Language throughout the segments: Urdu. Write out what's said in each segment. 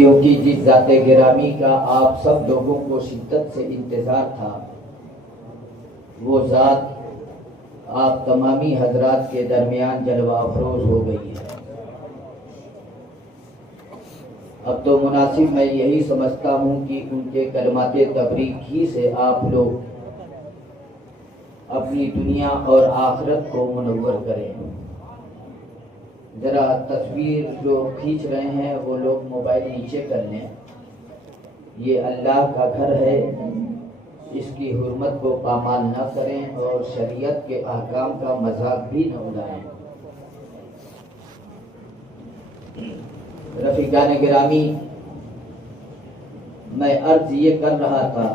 کیونکہ جس ذات گرامی کا آپ سب لوگوں کو شدت سے انتظار تھا، وہ ذات آپ تمامی حضرات کے درمیان جلوہ افروز ہو گئی ہے۔ اب تو مناسب میں یہی سمجھتا ہوں کہ ان کے کلمات تبریک ہی سے آپ لوگ اپنی دنیا اور آخرت کو منور کریں۔ ذرا تصویر جو کھینچ رہے ہیں وہ لوگ موبائل نیچے کر لیں۔ یہ اللہ کا گھر ہے، اس کی حرمت کو پامال نہ کریں اور شریعت کے احکام کا مذاق بھی نہ اڑائیں۔ رفیقان گرامی، میں عرض یہ کر رہا تھا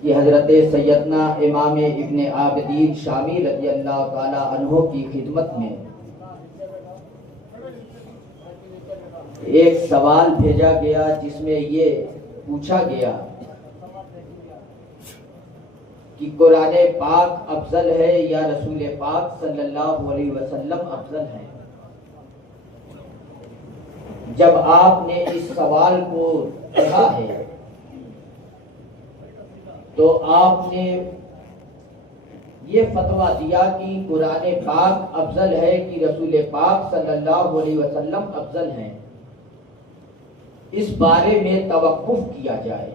کہ حضرت سیدنا امام ابن عابدین شامی رضی اللہ تعالی عنہ کی خدمت میں ایک سوال بھیجا گیا جس میں یہ پوچھا گیا کہ قرآن پاک افضل ہے یا رسول پاک صلی اللہ علیہ وسلم افضل ہے۔ جب آپ نے اس سوال کو پڑھا ہے تو آپ نے یہ فتویٰ دیا کہ قرآن پاک افضل ہے کہ رسول پاک صلی اللہ علیہ وسلم افضل ہیں۔ اس بارے میں توقف کیا جائے۔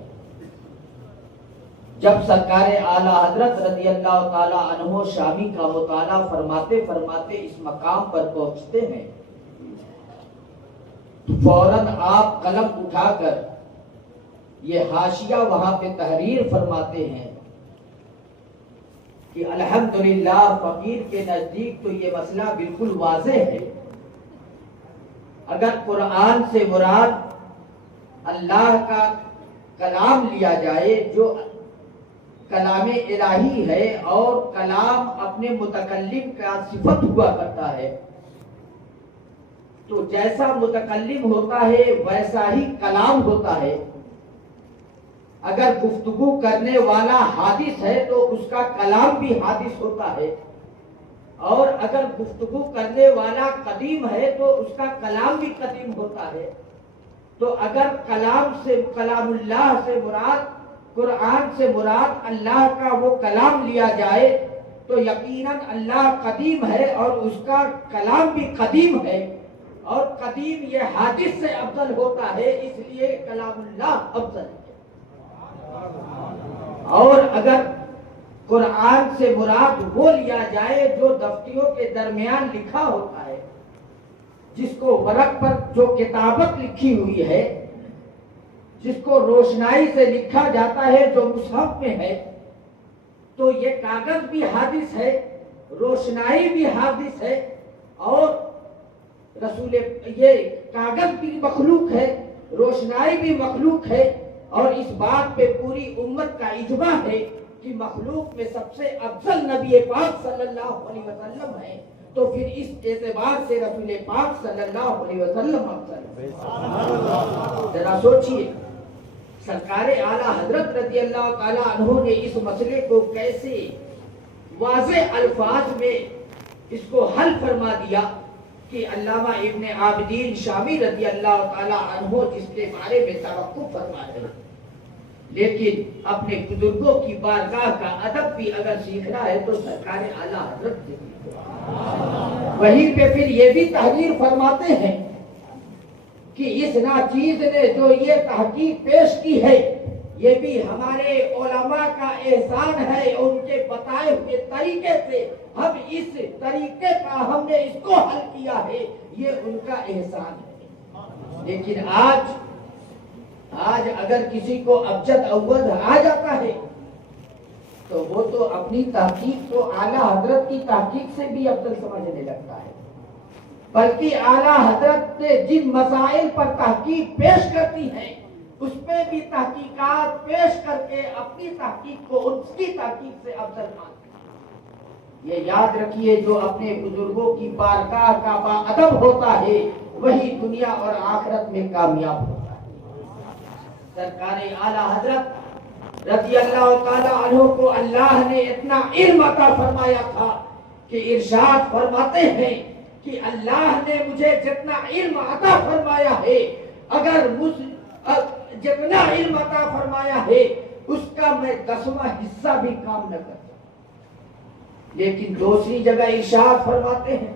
جب سرکار اعلیٰ حضرت رضی اللہ تعالی عنہ شامی کا مطالعہ فرماتے فرماتے اس مقام پر پہنچتے ہیں، فوراً آپ قلم اٹھا کر یہ حاشیہ وہاں پہ تحریر فرماتے ہیں کہ الحمدللہ فقیر کے نزدیک تو یہ مسئلہ بالکل واضح ہے۔ اگر قرآن سے مراد اللہ کا کلام لیا جائے جو کلام الہی ہے اور کلام اپنے متکلم کا صفت ہوا کرتا ہے، تو جیسا متکلم ہوتا ہے ویسا ہی کلام ہوتا ہے۔ اگر گفتگو کرنے والا حادث ہے تو اس کا کلام بھی حادث ہوتا ہے، اور اگر گفتگو کرنے والا قدیم ہے تو اس کا کلام بھی قدیم ہوتا ہے۔ تو اگر کلام اللہ سے مراد قرآن سے مراد اللہ کا وہ کلام لیا جائے تو یقیناً اللہ قدیم ہے اور اس کا کلام بھی قدیم ہے، اور قدیم یہ حادث سے افضل ہوتا ہے، اس لیے کلام اللہ افضل ہے۔ اور اگر قرآن سے مراد وہ لیا جائے جو دفتیوں کے درمیان لکھا ہوتا ہے، جس کو ورق پر جو کتابت لکھی ہوئی ہے، جس کو روشنائی سے لکھا جاتا ہے جو مصحف میں ہے، تو یہ کاغذ بھی حادث ہے، روشنائی بھی حادث ہے، اور یہ کاغذ بھی مخلوق ہے، روشنائی بھی مخلوق ہے، اور اس بات پہ پوری امت کا اجماع ہے کہ مخلوق میں سب سے افضل نبی پاک صلی اللہ علیہ وسلم ہے، تو پھر اس اعتبار سے رسول پاک صلی اللہ علیہ وسلم افضل ہے۔ ذرا سوچئے سرکار اعلیٰ حضرت رضی اللہ تعالی عنہ نے اس مسئلے کو کیسے واضح الفاظ میں اس کو حل فرما دیا کہ علامہ ابن عابدین شامی رضی اللہ تعالی عنہ جس کے بارے میں توقف فرما رہے ہیں، لیکن اپنے بزرگوں کی بارگاہ کا ادب بھی اگر سیکھنا ہے تو سرکار اعلیٰ حضرت سے وہیں پہ پھر یہ بھی تحریر فرماتے ہیں کہ اس ناچیز نے جو یہ تحقیق پیش کی ہے یہ بھی ہمارے علماء کا احسان ہے، ان کے بتائے ہوئے طریقے سے ہم اس طریقے کا ہم نے اس کو حل کیا ہے، یہ ان کا احسان ہے۔ لیکن آج اگر کسی کو ابجد اول آ جاتا ہے تو وہ تو اپنی تحقیق تو اعلیٰ حضرت کی تحقیق سے بھی افضل سمجھنے لگتا ہے، بلکہ اعلیٰ حضرت نے جن مسائل پر تحقیق پیش کرتی ہیں اس پہ بھی تحقیقات پیش کر کے اپنی تحقیق کو ان کی تحقیق سے افضل مانتے ہیں۔ یہ یاد رکھیے جو اپنے بزرگوں کی بارگاہ کا باادب ہوتا ہے وہی دنیا اور آخرت میں کامیاب ہوتا ہے۔ سرکار اعلیٰ حضرت رضی اللہ تعالی عنہ کو اللہ نے اتنا علم عطا فرمایا تھا کہ ارشاد فرماتے ہیں کہ اللہ نے مجھے جتنا علم عطا فرمایا ہے، اگر جتنا علم عطا فرمایا ہے اس کا میں 10واں حصہ بھی کام نہ کرتا. لیکن دوسری جگہ ارشاد فرماتے ہیں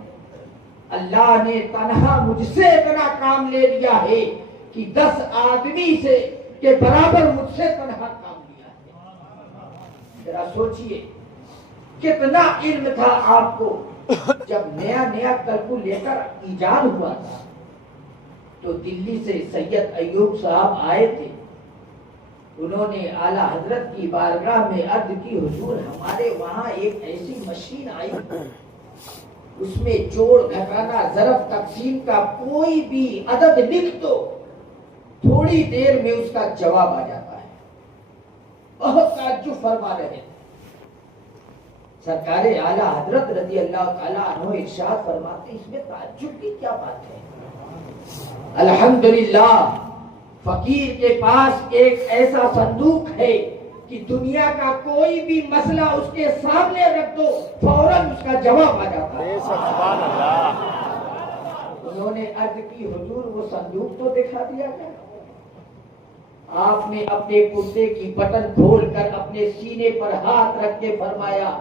اللہ نے تنہا مجھ سے اتنا کام لے لیا ہے کہ 10 آدمی سے کے برابر مجھ سے تنہا کام لیا ہے. ذرا سوچئے کتنا علم تھا آپ کو. جب نیا کیلکولیٹر ایجاد ہوا تھا تو دلی سے سید ایوب صاحب آئے تھے. انہوں نے اعلیٰ حضرت کی بارگاہ میں عرض کی حضور ہمارے وہاں ایک ایسی مشین آئی اس میں جوڑ گھٹانا ضرب تقسیم کا کوئی بھی عدد لکھ دو تھوڑی دیر میں اس کا جواب آ جاتا ہے. بہت تعجب فرما رہے ہیں. سرکار اعلیٰ حضرت رضی اللہ تعالیٰ عنہ ارشاد فرماتے اس میں تعجب کی کیا بات ہے. الحمدللہ فقیر کے پاس ایک ایسا صندوق ہے کہ دنیا کا کوئی بھی مسئلہ اس کے سامنے رکھ دو فوراً اس کا جواب آ جاتا ہے. سبحان اللہ. انہوں نے عرض کی حضور وہ صندوق تو دکھا دیا گیا. آپ نے اپنے کرتے کی بٹن کھول کر اپنے سینے پر ہاتھ رکھ کے فرمایا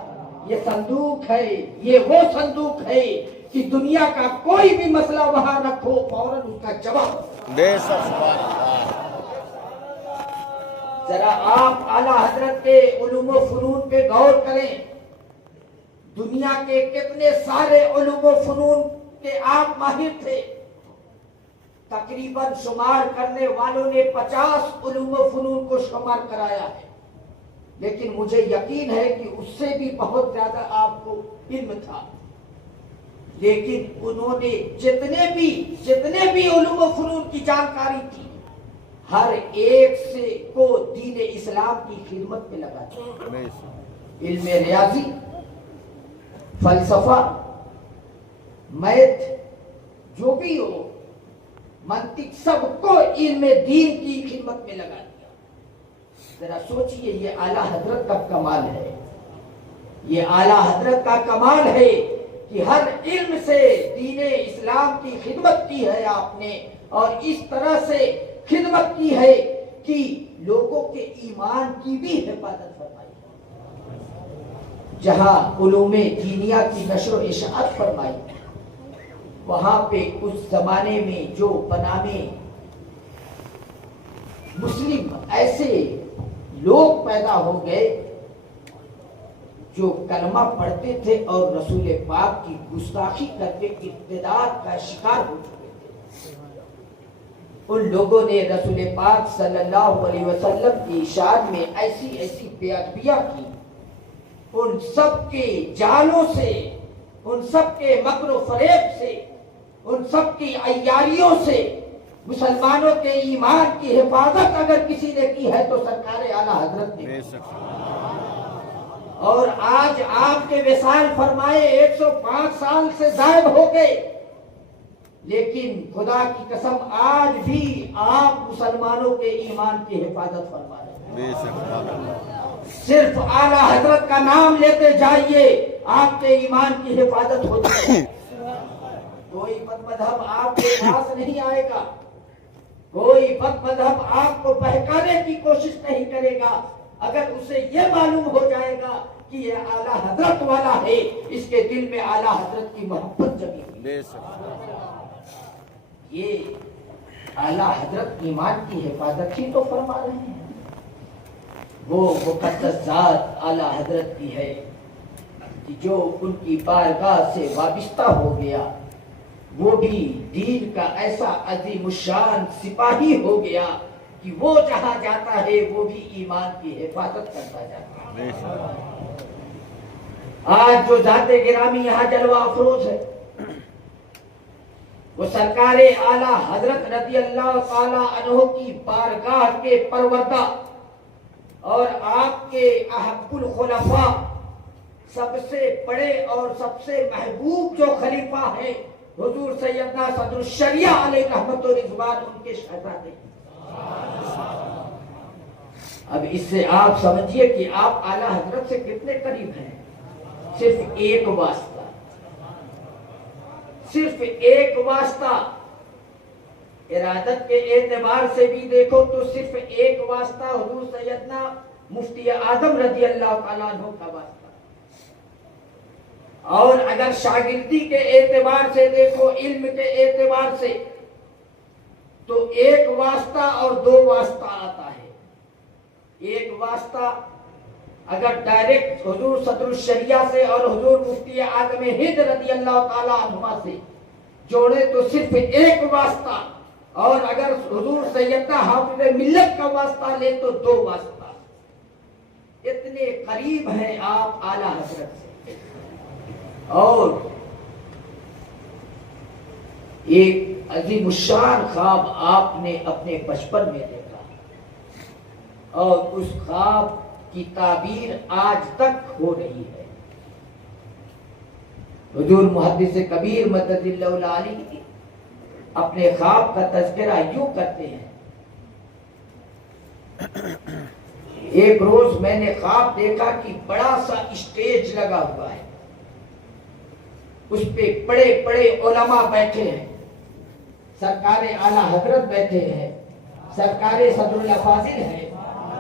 یہ صندوق ہے، یہ وہ صندوق ہے کہ دنیا کا کوئی بھی مسئلہ وہاں رکھو فوراً اس کا جواب. ذرا آپ اعلیٰ حضرت کے علوم و فنون پہ غور کریں. دنیا کے کتنے سارے علوم و فنون کے آپ ماہر تھے. تقریباً شمار کرنے والوں نے 50 علوم و فنون کو شمار کرایا ہے. لیکن مجھے یقین ہے کہ اس سے بھی بہت زیادہ آپ کو علم تھا. لیکن انہوں نے جتنے بھی علوم و فنون کی جانکاری تھی ہر ایک سے کو دین اسلام کی خدمت میں لگا دیا. علم ریاضی، فلسفہ، میتھ، جو بھی ہو، منطق، سب کو علم دین کی خدمت میں لگا دیا. ذرا سوچئے یہ اعلیٰ حضرت کا کمال ہے. یہ اعلیٰ حضرت کا کمال ہے کہ ہر علم سے دین اسلام کی خدمت کی ہے آپ نے، اور اس طرح سے خدمت کی ہے کہ لوگوں کے ایمان کی بھی حفاظت فرمائی. جہاں علوم دینیہ کی نشر و اشاعت فرمائی وہاں پہ اس زمانے میں جو بنامے مسلم ایسے لوگ پیدا ہو گئے جو کلمہ پڑھتے تھے اور رسول پاک کی گستاخی کر کے ارتداد کا شکار ہو چکے تھے. ان لوگوں نے رسول پاک صلی اللہ علیہ وسلم کی اشاعت میں ایسی بے ادبیاں کی. ان سب کے جالوں سے، ان سب کے مکر و فریب سے، ان سب کی عیاریوں سے مسلمانوں کے ایمان کی حفاظت اگر کسی نے کی ہے تو سرکار اعلیٰ حضرت نے. اور آج آپ کے وصال فرمائے 105 سال سے زائد ہو گئے، لیکن خدا کی قسم آج بھی آپ مسلمانوں کے ایمان کی حفاظت فرما رہے ہیں. صرف اعلیٰ حضرت کا نام لیتے جائیے آپ کے ایمان کی حفاظت ہوتی ہے. کوئی بد مذہب آپ کے پاس نہیں آئے گا، کوئی بد مذہب آپ کو بہکانے کی کوشش نہیں کرے گا. اگر اسے یہ معلوم ہو جائے گا کہ یہ اعلیٰ حضرت والا ہے، اس کے دل میں اعلیٰ حضرت کی محبت جمی ہوئی. یہ اعلیٰ حضرت ایمان کی حفاظت ہی تو فرما رہے ہیں. وہ مقدس ذات اعلیٰ حضرت کی ہے کہ جو ان کی بارگاہ سے وابستہ ہو گیا وہ بھی دین کا ایسا عظیم الشان سپاہی ہو گیا کہ وہ جہاں جاتا ہے وہ بھی ایمان کی حفاظت کرتا جاتا ہے. آج جو ذات گرامی یہاں جلوہ افروز ہے وہ سرکار اعلیٰ حضرت رضی اللہ تعالی عنہ کی بارگاہ کے پروردہ اور آپ کے احب الخلفاء سب سے بڑے اور سب سے محبوب جو خلیفہ ہیں حضور سیدنا صدر الشریعہ علیہ رحمت و رضوان ان کے شہزادے. اب اس سے آپ سمجھیے کہ آپ اعلیٰ حضرت سے کتنے قریب ہیں. صرف ایک واسطہ، صرف ایک واسطہ، ارادت کے اعتبار سے بھی دیکھو تو صرف ایک واسطہ حضور سیدنا مفتی اعظم رضی اللہ تعالیٰ عنہ کا واسطہ، اور اگر شاگردی کے اعتبار سے دیکھو، علم کے اعتبار سے، تو ایک واسطہ اور دو واسطہ آتا ہے۔ ایک واسطہ اگر ڈائریکٹ حضور صدر الشریعہ سے اور حضور مفتی اعظم ہند رضی اللہ تعالیٰ عنہما سے جوڑے تو صرف ایک واسطہ، اور اگر حضور سیدنا حافظ ملت کا واسطہ لے تو دو واسطہ۔ اتنے قریب ہیں آپ اعلیٰ حضرت سے۔ اور ایک عظیم الشان خواب آپ نے اپنے بچپن میں دیکھا، اور اس خواب کی تعبیر آج تک ہو رہی ہے۔ حضور محدث کبیر مدد اللہ العالی اپنے خواب کا تذکرہ یوں کرتے ہیں، ایک روز میں نے خواب دیکھا کہ بڑا سا اسٹیج لگا ہوا ہے، اس پہ بڑے بڑے علماء بیٹھے ہیں، سرکار اعلیٰ حضرت بیٹھے ہیں، سرکار صدر الافاضل ہے،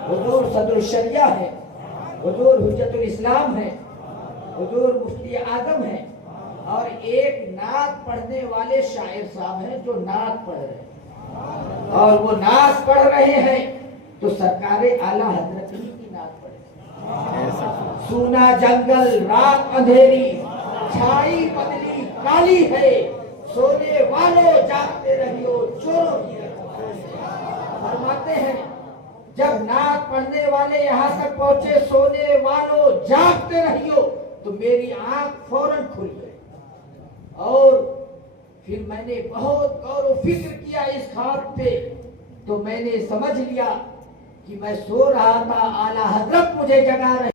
حضور صدر الشریعہ ہے، حضور حجت الاسلام ہے، حضور مفتی اعظم ہے، اور ایک نعت پڑھنے والے شاعر صاحب ہیں جو نعت پڑھ رہے ہیں، اور وہ نعت پڑھ رہے ہیں تو سرکار اعلیٰ حضرت ہی کی نعت پڑھے۔ سونا جنگل رات اندھیری، چھائی بدلی کالی ہے، سونے والوں جاگتے رہیو چوروں کی فرماتے ہیں جب نعت پڑھنے والے یہاں تک پہنچے سونے والوں جاگتے رہیو تو میری آنکھ فوراً کھل گئی، اور پھر میں نے بہت غور و فکر کیا اس خواب پہ، تو میں نے سمجھ لیا کہ میں سو رہا تھا، اعلیٰ حضرت مجھے جگا رہے